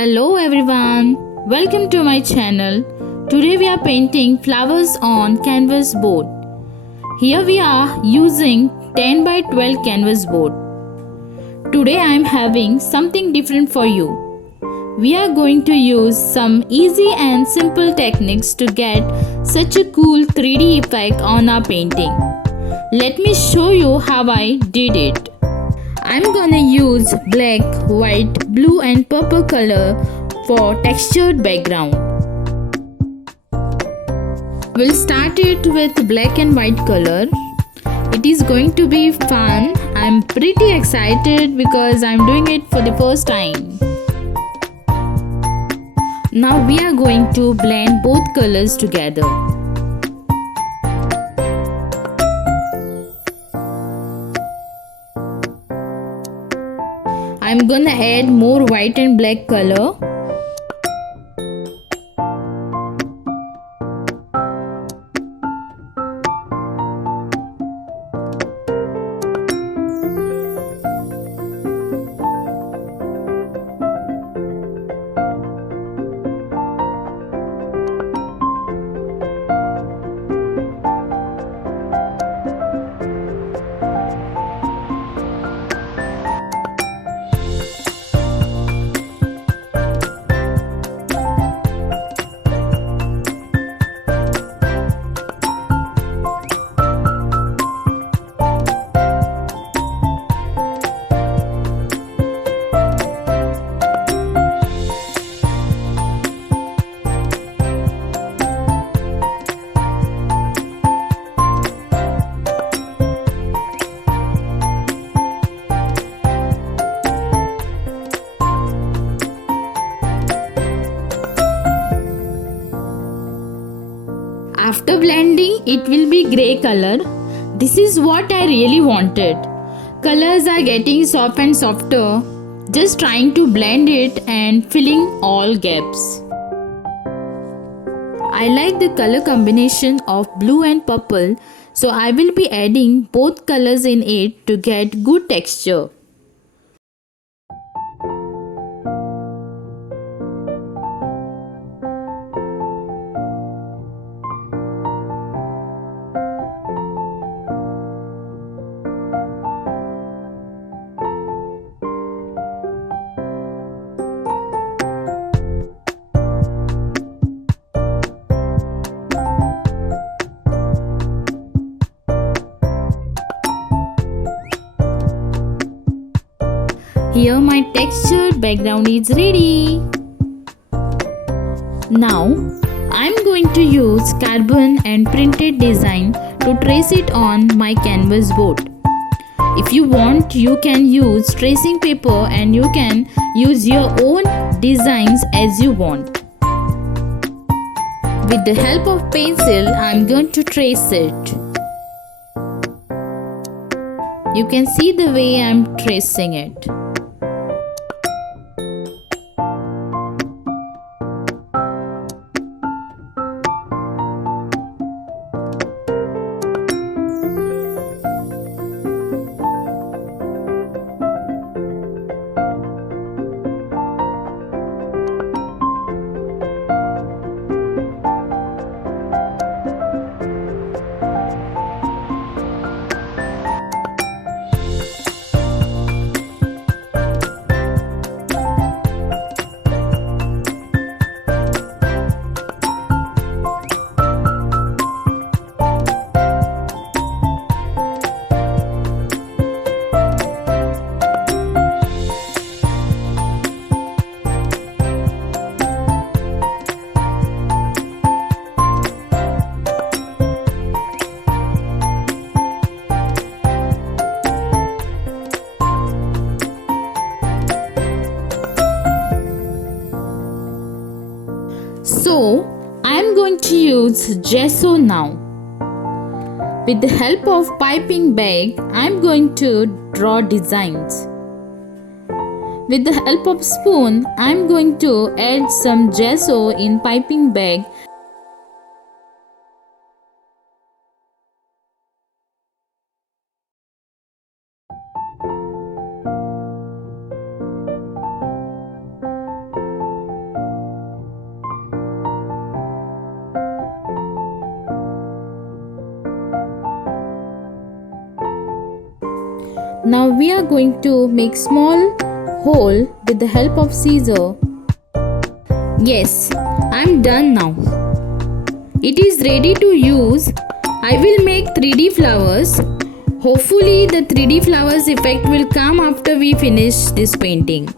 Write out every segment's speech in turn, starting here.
Hello everyone, welcome to my channel. Today we are painting flowers on canvas board. Here we are using 10 by 12 canvas board. Today I am having something different for you. We are going to use some easy and simple techniques to get such a cool 3D effect on our painting. Let me show you how I did it. I'm gonna use black, white, blue and purple color for textured background. We'll start it with black and white color. It is going to be fun. I'm pretty excited because I'm doing it for the first time. Now we are going to blend both colors together. I'm gonna add more white and black color. After blending, it will be grey color. This is what I really wanted. Colors are getting soft and softer. Just trying to blend it and filling all gaps. I like the color combination of blue and purple, so I will be adding both colors in it to get good texture. Here my textured background is ready. Now I'm going to use carbon and printed design to trace it on my canvas board. If you want, you can use tracing paper and you can use your own designs as you want. With the help of pencil, I'm going to trace it. You can see the way I'm tracing it. So I am going to use gesso now. With the help of piping bag, I am going to draw designs. With the help of spoon, I am going to add some gesso in piping bag. Now we are going to make small hole with the help of scissor. Yes, I'm done now. It is ready to use. I will make 3D flowers. Hopefully the 3D flowers effect will come after we finish this painting.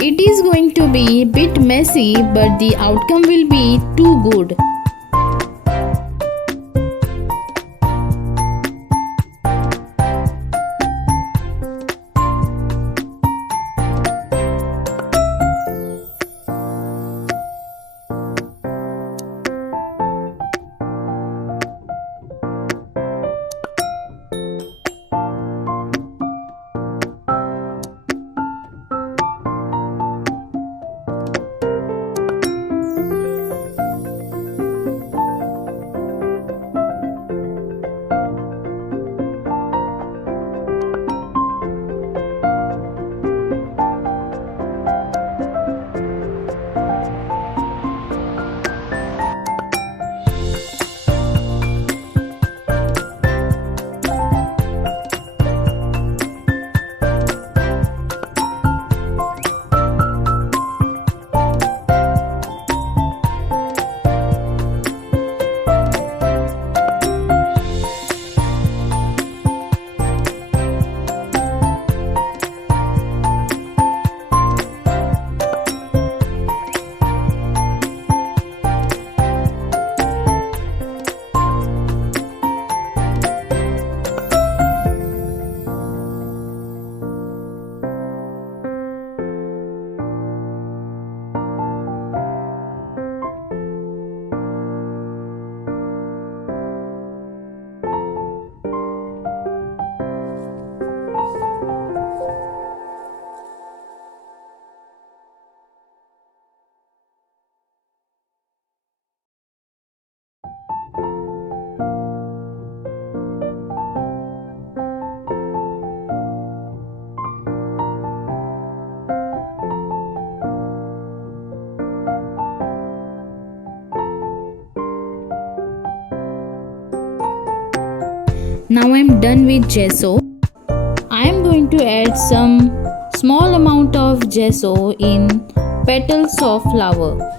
It is going to be a bit messy, but the outcome will be too good. Now I am done with gesso. I am going to add some small amount of gesso in petals of flower.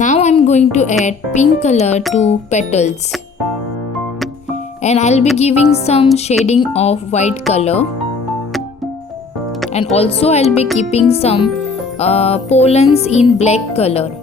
Now I'm going to add pink color to petals, and I'll be giving some shading of white color, and also I'll be keeping some pollens in black color.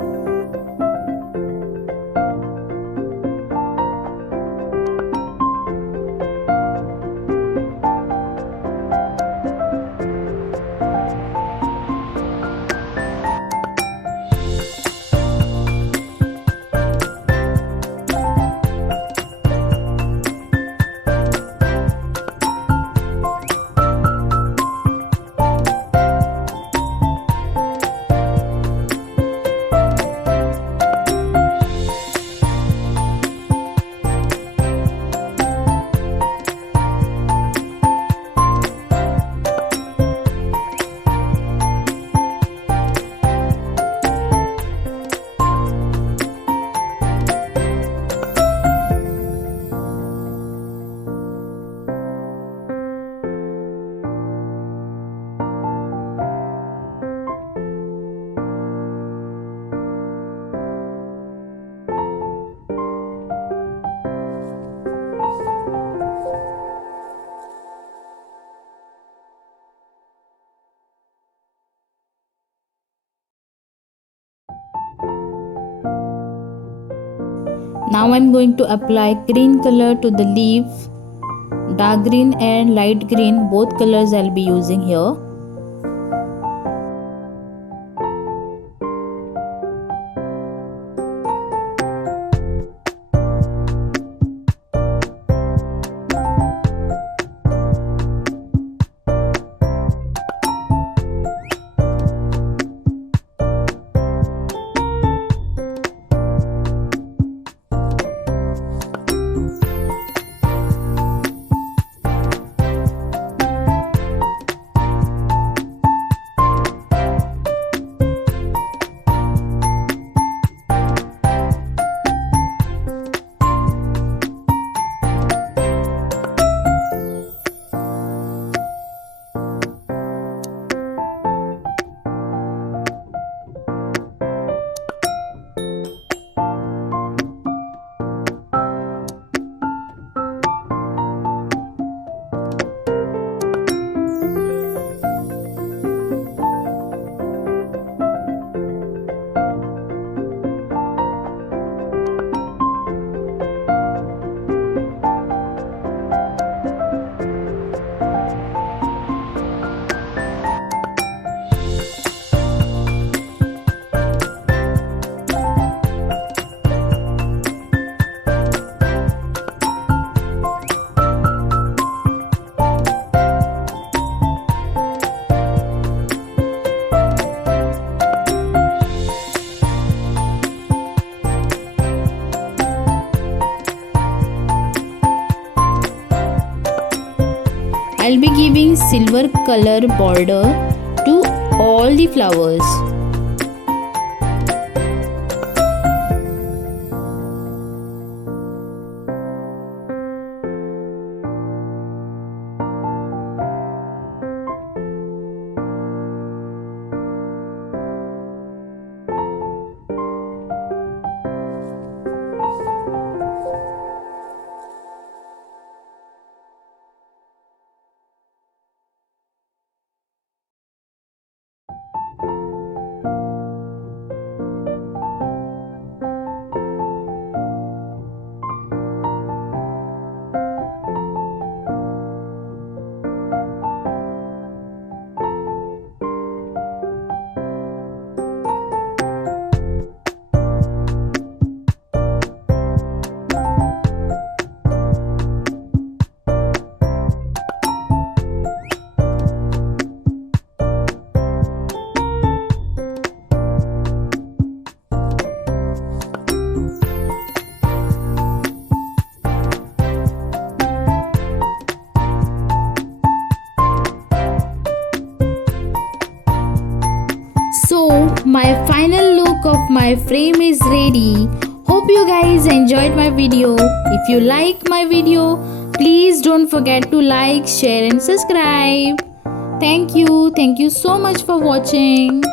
Now I'm going to apply green color to the leaf. Dark green and light green, both colors I'll be using here. I'll be giving silver color border to all the flowers. So my final look of my frame is ready. Hope you guys enjoyed my video. If you like my video, please don't forget to like, share and subscribe. Thank you so much for watching.